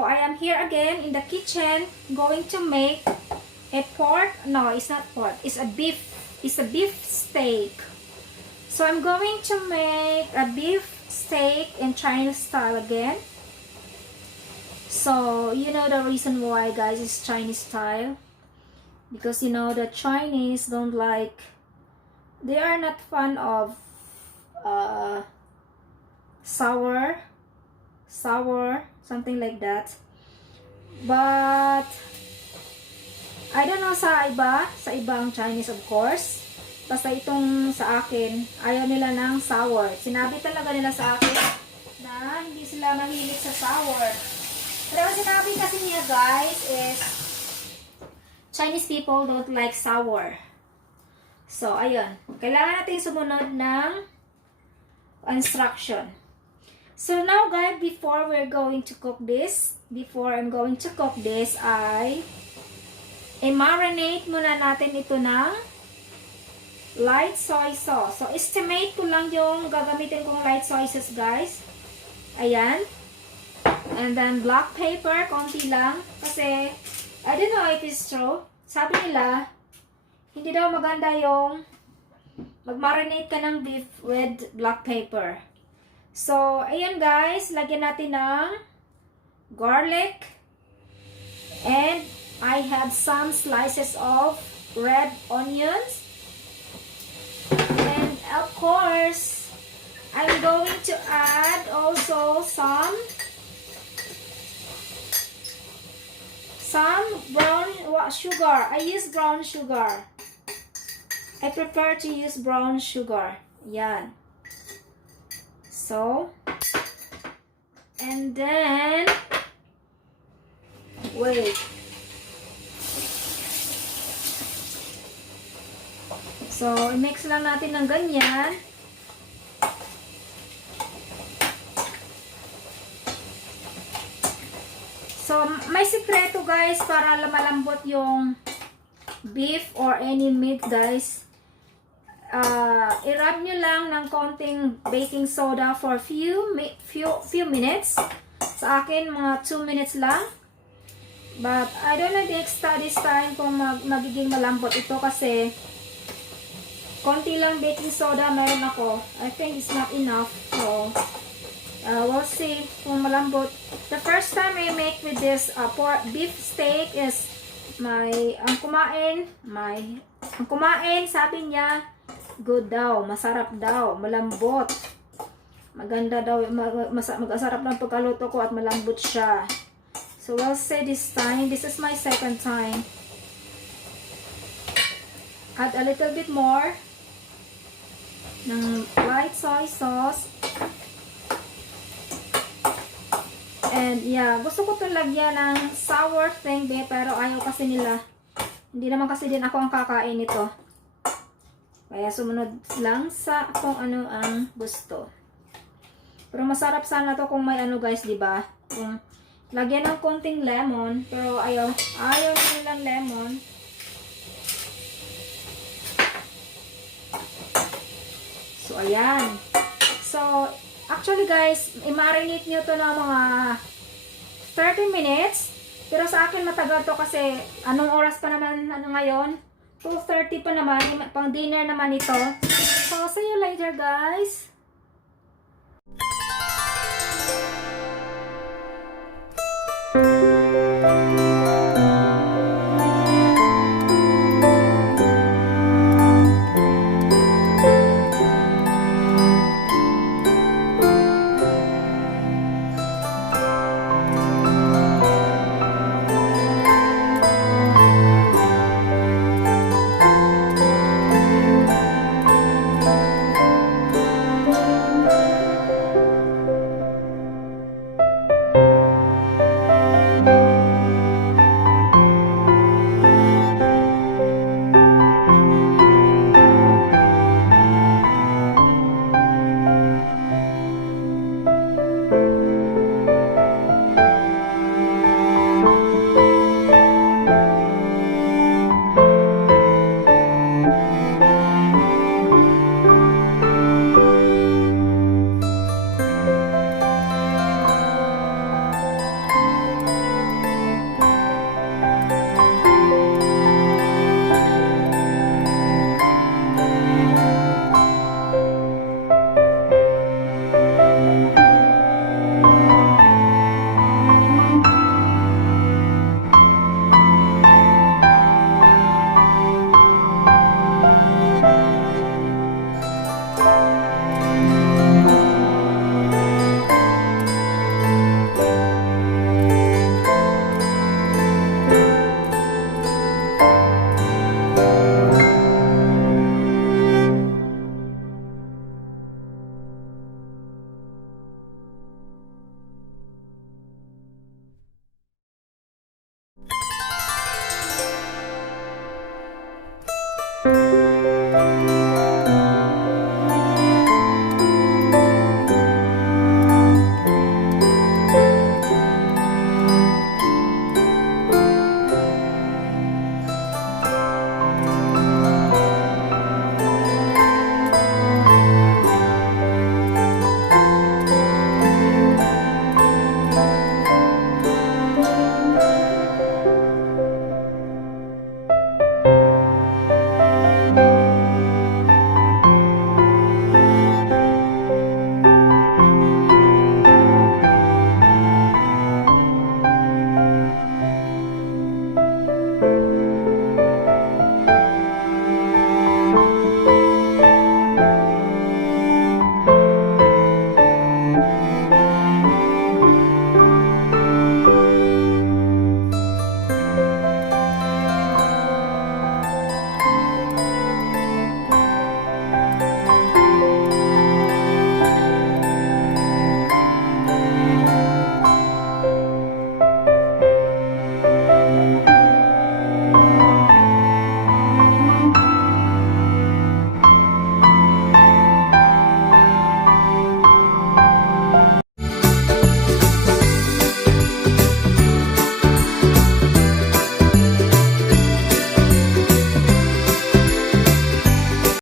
So I am here again in the kitchen going to make a pork. No, it's not pork. It's a beef. It's a beef steak. So I'm going to make a beef steak in Chinese style again. So you know the reason why, guys, is Chinese style, because you know the Chinese don't like. They are not fond of sour, something like that. But I don't know sa ibang Chinese, of course. Basta itong sa akin, ayaw nila ng sour. Sinabi talaga nila sa akin na hindi sila mahilig sa sour. Pero sinabi kasi niya, guys, is Chinese people don't like sour. So, ayun. Kailangan natin sumunod ng instruction. So, now, guys, before I'm going to cook this, i-marinate muna natin ito ng light soy sauce. So, estimate ko lang yung gagamitin kong light soy sauce, guys. Ayan. And then, black pepper, konti lang. Kasi, I don't know if it's true. Sabi nila, hindi daw maganda yung mag-marinate ka ng beef with black pepper. So, ayan guys, lagyan natin ng garlic. And I have some slices of red onions. And of course, I'm going to add also some brown sugar. I use brown sugar. I prefer to use brown sugar. Yan. So, and then, wait. So, i-mix lang natin ng ganyan. So, may sikreto, guys, para malambot yung beef or any meat, guys. I-rub nyo lang ng konting baking soda for few minutes. Sa akin, mga 2 minutes lang. But, I don't know the extra this time kung magiging malambot ito kasi konti lang baking soda meron ako. I think it's not enough. So, we'll see kung malambot. The first time I make with this pork beef steak is ang kumain, sabi niya, good daw, masarap daw, malambot. Maganda daw, masarap ng pagkaluto ko at malambot siya. So, we'll say this time. This is my second time. Add a little bit more ng light soy sauce. And yeah, gusto ko itong lagyan ng sour thing, pero ayaw kasi nila. Hindi naman kasi din ako ang kakain nito. Kaya sumunod lang sa kung ano ang gusto. Pero masarap sana to kung may ano, guys, di ba? Kung lagyan ng konting lemon, pero ayaw nilang lemon. So ayan. So actually, guys, i-marinate nyo to ng mga 30 minutes. Pero sa akin matagal to kasi anong oras pa naman ngayon? 2:30 pa naman. Pang dinner naman ito. So, see you later, guys.